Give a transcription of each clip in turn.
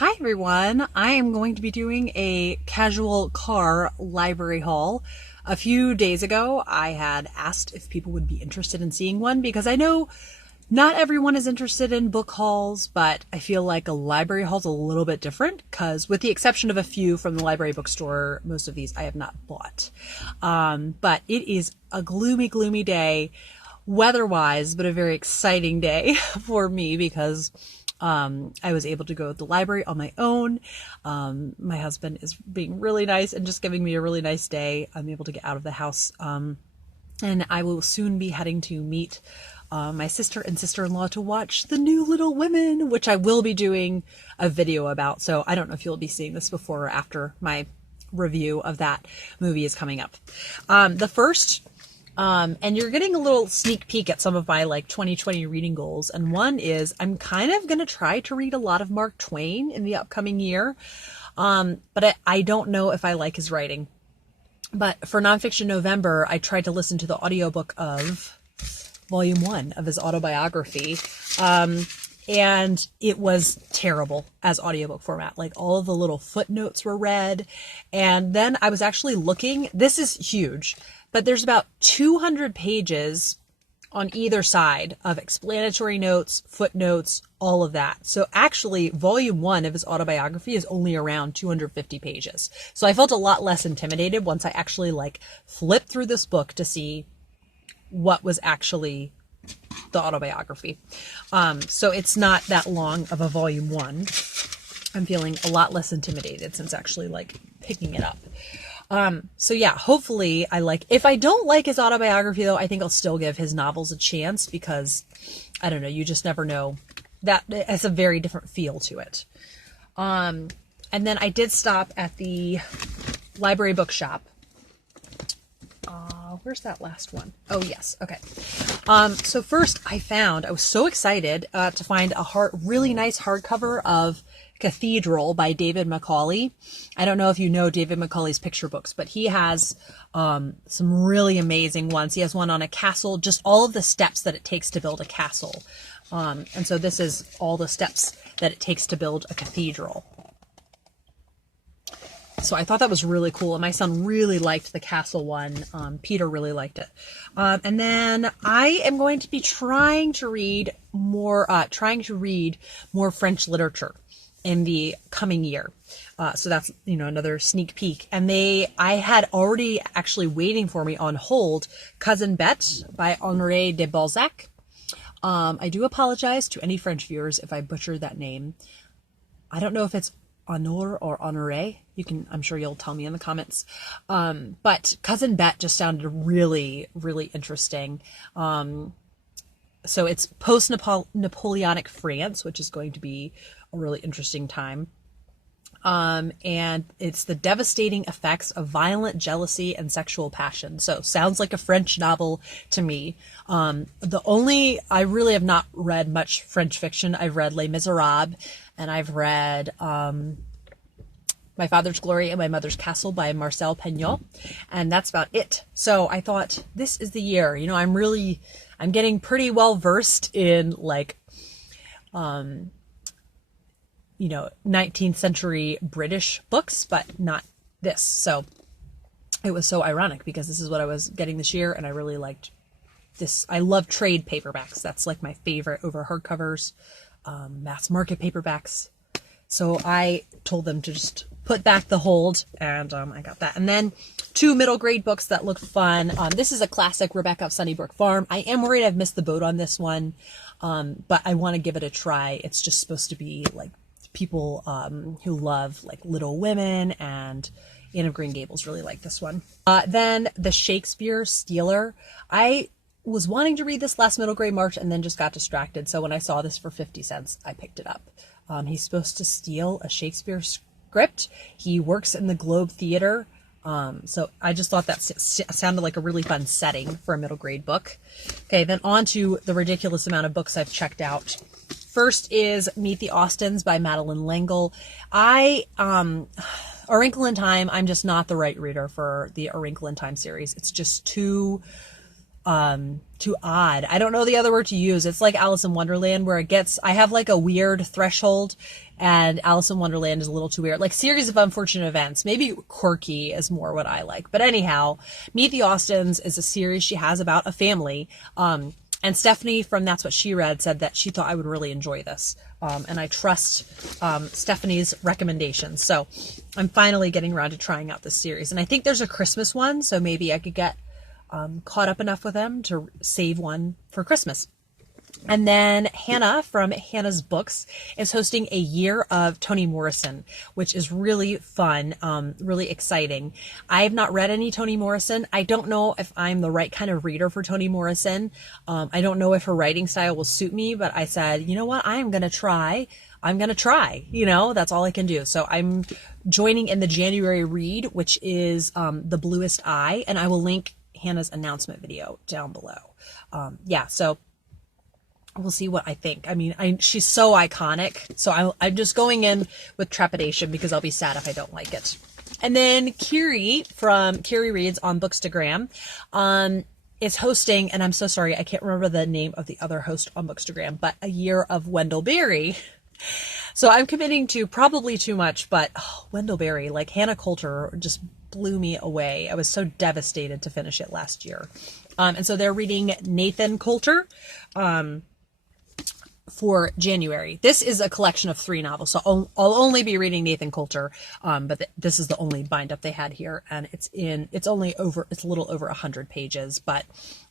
Hi everyone, I am going to be doing a casual car library haul. A few days ago, I had asked if people would be interested in seeing one because I know not everyone is interested in book hauls, but I feel like a library haul is a little bit different because with the exception of a few from the library bookstore, most of these I have not bought. But it is a gloomy, gloomy day weather-wise, but a very exciting day for me because I was able to go to the library on my own. My husband is being really nice and just giving me a really nice day. I'm able to get out of the house. And I will soon be heading to meet my sister and sister-in-law to watch The New Little Women, which I will be doing a video about. So I don't know if you'll be seeing this before or after my review of that movie is coming up. And you're getting a little sneak peek at some of my 2020 reading goals. And one is I'm kind of going to try to read a lot of Mark Twain in the upcoming year. But I don't know if I like his writing. But for Nonfiction November, I tried to listen to the audiobook of Volume 1 of his autobiography. And it was terrible as audiobook format. All of the little footnotes were read. And then I was actually looking, this is huge, but there's about 200 pages on either side of explanatory notes, footnotes, all of that. So actually, volume 1 of his autobiography is only around 250 pages. So I felt a lot less intimidated once I actually flipped through this book to see what was actually the autobiography. So it's not that long of a volume 1. I'm feeling a lot less intimidated since actually picking it up. So yeah, hopefully if I don't like his autobiography though, I think I'll still give his novels a chance because I don't know, you just never know. That has a very different feel to it. And then I did stop at the library bookshop. Where's that last one? Oh yes. Okay. So first I was so excited, to find a really nice hardcover of Cathedral by David Macaulay. I don't know if you know David Macaulay's picture books, but he has some really amazing ones. He has one on a castle, just all of the steps that it takes to build a castle. And so this is all the steps that it takes to build a cathedral. So I thought that was really cool. And my son really liked the castle one. Peter really liked it. And then I am going to be trying to read more French literature in the coming year. So that's, another sneak peek. And I had already actually waiting for me on hold, Cousin Bet by Honoré de Balzac. I do apologize to any French viewers if I butchered that name. I don't know if it's Honor or Honoré. I'm sure you'll tell me in the comments. But Cousin Bet just sounded really, really interesting. So it's post-Napoleonic France, which is going to be a really interesting time. And it's the devastating effects of violent jealousy and sexual passion. So sounds like a French novel to me. I really have not read much French fiction. I've read Les Miserables and I've read, My Father's Glory and My Mother's Castle by Marcel Pagnol. And that's about it. So I thought this is the year, I'm getting pretty well versed in 19th century British books, but not this. So it was so ironic because this is what I was getting this year. And I really liked this. I love trade paperbacks. That's my favorite over hardcovers, mass market paperbacks. So I told them to just put back the hold and I got that. And then 2 middle grade books that look fun. This is a classic, Rebecca of Sunnybrook Farm. I am worried I've missed the boat on this one, but I want to give it a try. It's just supposed to be people who love Little Women, and Anne of Green Gables really like this one. Then The Shakespeare Stealer. I was wanting to read this last middle grade March and then just got distracted. So when I saw this for 50 cents, I picked it up. He's supposed to steal a Shakespeare script. He works in the Globe Theater. So I just thought that sounded like a really fun setting for a middle grade book. Okay, then on to the ridiculous amount of books I've checked out. First is Meet the Austins by Madeleine L'Engle. A Wrinkle in Time, I'm just not the right reader for the A Wrinkle in Time series. It's just too too odd. I don't know the other word to use. It's like Alice in Wonderland, where I have like a weird threshold, and Alice in Wonderland is a little too weird. Like Series of Unfortunate Events. Maybe quirky is more what I like. But anyhow, Meet the Austins is a series she has about a family. And Stephanie from That's What She Read said that she thought I would really enjoy this. And I trust Stephanie's recommendations. So I'm finally getting around to trying out this series. And I think there's a Christmas one, so maybe I could get caught up enough with them to save one for Christmas. And then Hannah from Hannah's Books is hosting a Year of Toni Morrison, which is really fun, really exciting. I have not read any Toni Morrison. I don't know if I'm the right kind of reader for Toni Morrison. I don't know if her writing style will suit me, but I said, you know what? I'm going to try. That's all I can do. So I'm joining in the January read, which is The Bluest Eye, and I will link Hannah's announcement video down below. So we'll see what I think. I mean, she's so iconic, so I'm just going in with trepidation because I'll be sad if I don't like it. And then Kiri from Kiri Reads on Bookstagram is hosting, and I'm so sorry, I can't remember the name of the other host on Bookstagram, but A Year of Wendell Berry. So I'm committing to probably too much, but Wendell Berry, like Hannah Coulter, just blew me away. I was so devastated to finish it last year. And so they're reading Nathan Coulter for January. This is a collection of 3 novels, so I'll only be reading Nathan Coulter, but this is the only bind up they had here, and it's a little over 100 pages. But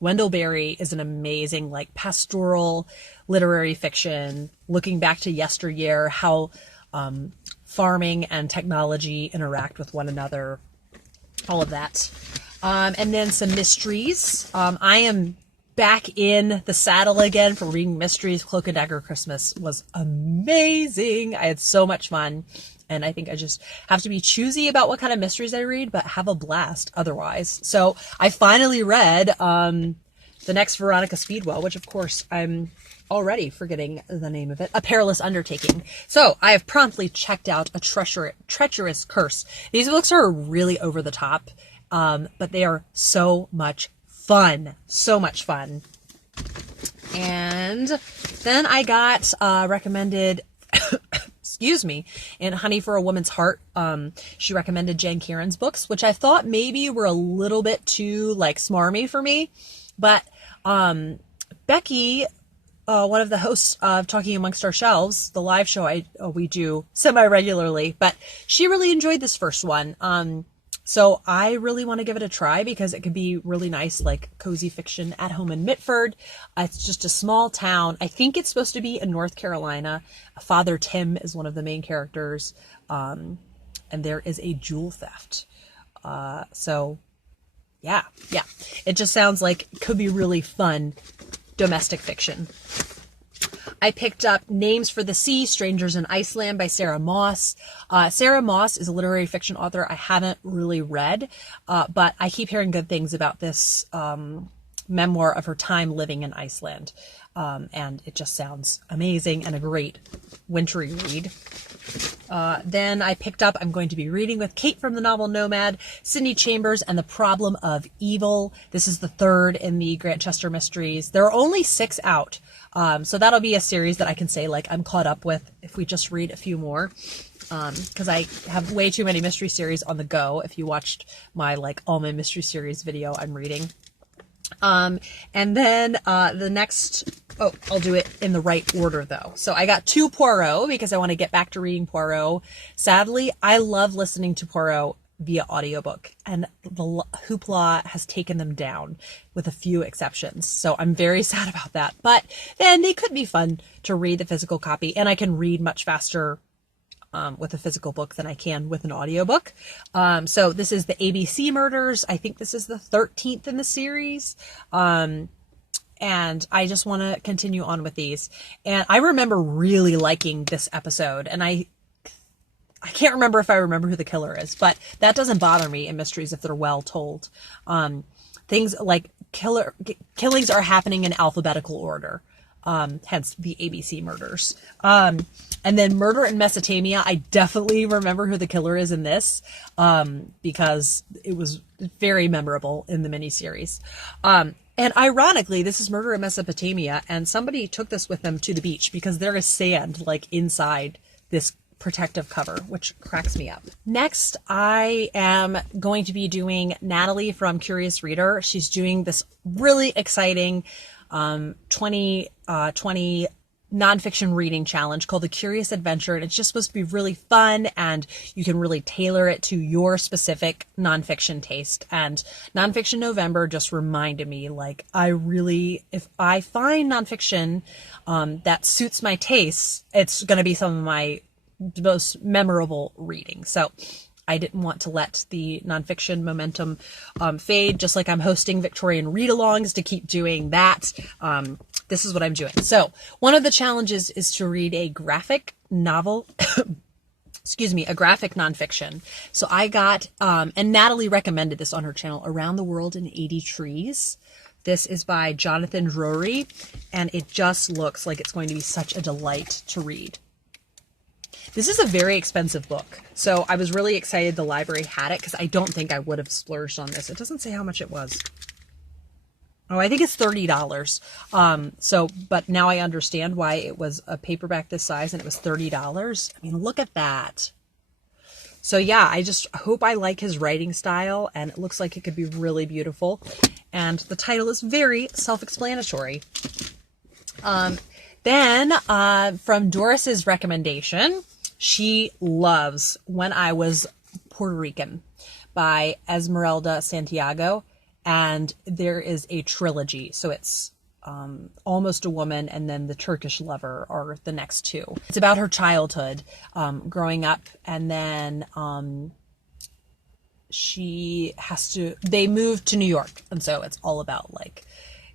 Wendell Berry is an amazing, like, pastoral literary fiction, looking back to yesteryear, how farming and technology interact with one another, all of that. And then some mysteries. I am back in the saddle again for reading mysteries. Cloak and Dagger Christmas was amazing. I had so much fun. And I think I just have to be choosy about what kind of mysteries I read, but have a blast otherwise. So I finally read the next Veronica Speedwell, which of course I'm already forgetting the name of it, A Perilous Undertaking. So I have promptly checked out A Treacherous Curse. These books are really over the top, but they are so much fun. So much fun. And then I got recommended, excuse me, in Honey for a Woman's Heart. She recommended Jen Karon's books, which I thought maybe were a little bit too, like, smarmy for me. But Becky, one of the hosts of Talking Amongst Our Shelves, the live show we do semi-regularly, but she really enjoyed this first one. So I really want to give it a try because it could be really nice, like cozy fiction at home in Mitford. It's just a small town. I think it's supposed to be in North Carolina. Father Tim is one of the main characters. And there is a jewel theft. So yeah. It just sounds like it could be really fun domestic fiction. I picked up Names for the Sea, Strangers in Iceland by Sarah Moss. Sarah Moss is a literary fiction author I haven't really read, but I keep hearing good things about this memoir of her time living in Iceland. And it just sounds amazing and a great wintry read. Then I picked up, I'm going to be reading with Kate from the novel Nomad, Sidney Chambers and the Problem of Evil. This is the 3rd in the Grantchester Mysteries. There are only 6 out. So that'll be a series that I can say, like, I'm caught up with if we just read a few more. Because I have way too many mystery series on the go. If you watched my, like, all my mystery series video I'm reading. And then the next, I'll do it in the right order though. So I got 2 Poirot because I want to get back to reading Poirot. Sadly, I love listening to Poirot via audiobook, and the hoopla has taken them down with a few exceptions. So I'm very sad about that, but then they could be fun to read the physical copy, and I can read much faster with a physical book than I can with an audiobook. So this is the A.B.C. murders. I think this is the 13th in the series. And I just want to continue on with these. And I remember really liking this episode, and I can't remember if I remember who the killer is, but that doesn't bother me in mysteries if they're well told. Things like killings are happening in alphabetical order. Hence the A.B.C. murders. And then Murder in Mesopotamia, I definitely remember who the killer is in this, because it was very memorable in the miniseries. And ironically, this is Murder in Mesopotamia, and somebody took this with them to the beach because there is sand like inside this protective cover, which cracks me up. Next, I am going to be doing Natalie from Curious Reader. She's doing this really exciting 2020 nonfiction reading challenge called The Curious Adventure, and it's just supposed to be really fun, and you can really tailor it to your specific nonfiction taste. And Nonfiction November just reminded me, like, if I find nonfiction that suits my tastes, it's going to be some of my most memorable reading. So I didn't want to let the nonfiction momentum fade, just like I'm hosting Victorian read-alongs to keep doing that. This is what I'm doing. So one of the challenges is to read a graphic novel, excuse me, a graphic nonfiction. So I got, and Natalie recommended this on her channel, Around the World in 80 Trees. This is by Jonathan Drori, and it just looks like it's going to be such a delight to read. This is a very expensive book, so I was really excited the library had it because I don't think I would have splurged on this. It doesn't say how much it was. Oh, I think it's $30. But now I understand why it was a paperback this size and it was $30. I mean, look at that. So yeah, I just hope I like his writing style, and it looks like it could be really beautiful. And the title is very self-explanatory. Then from Doris's recommendation, she loves When I Was Puerto Rican by Esmerelda Santiago. And there is a trilogy. So it's Almost a Woman and then The Turkish Lover are the next two. It's about her childhood, growing up, and then they moved to New York. And so it's all about like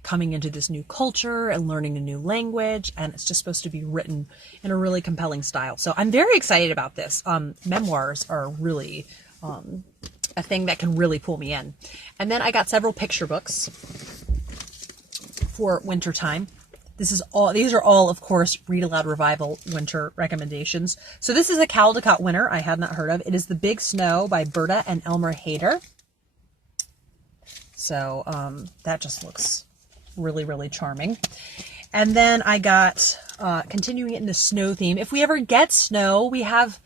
coming into this new culture and learning a new language, and it's just supposed to be written in a really compelling style. So I'm very excited about this. Memoirs are really a thing that can really pull me in. And then I got several picture books for wintertime. These are all, of course, Read Aloud Revival winter recommendations. So this is a Caldecott winner I had not heard of. It is The Big Snow by Berta and Elmer Hader. So that just looks really, really charming. And then I got, continuing it in the snow theme. If we ever get snow, we have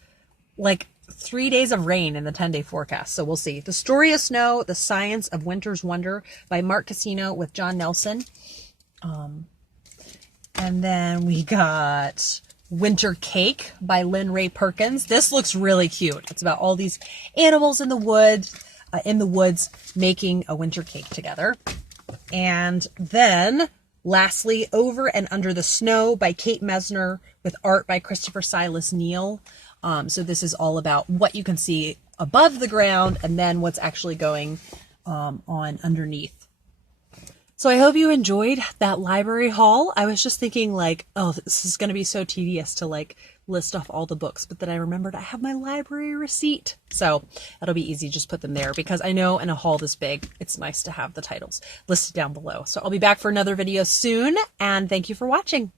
like 3 days of rain in the 10-day forecast. So we'll see. The Story of Snow, The Science of Winter's Wonder by Mark Cassino with John Nelson. And then we got Winter Cake by Lynn Ray Perkins. This looks really cute. It's about all these animals in the woods making a winter cake together. And then lastly, Over and Under the Snow by Kate Mesner with art by Christopher Silas Neal. So this is all about what you can see above the ground and then what's actually going on underneath. So I hope you enjoyed that library haul. I was just thinking like, oh, this is going to be so tedious to like list off all the books, but then I remembered I have my library receipt. So that'll be easy. Just put them there because I know in a haul this big, it's nice to have the titles listed down below. So I'll be back for another video soon, and thank you for watching.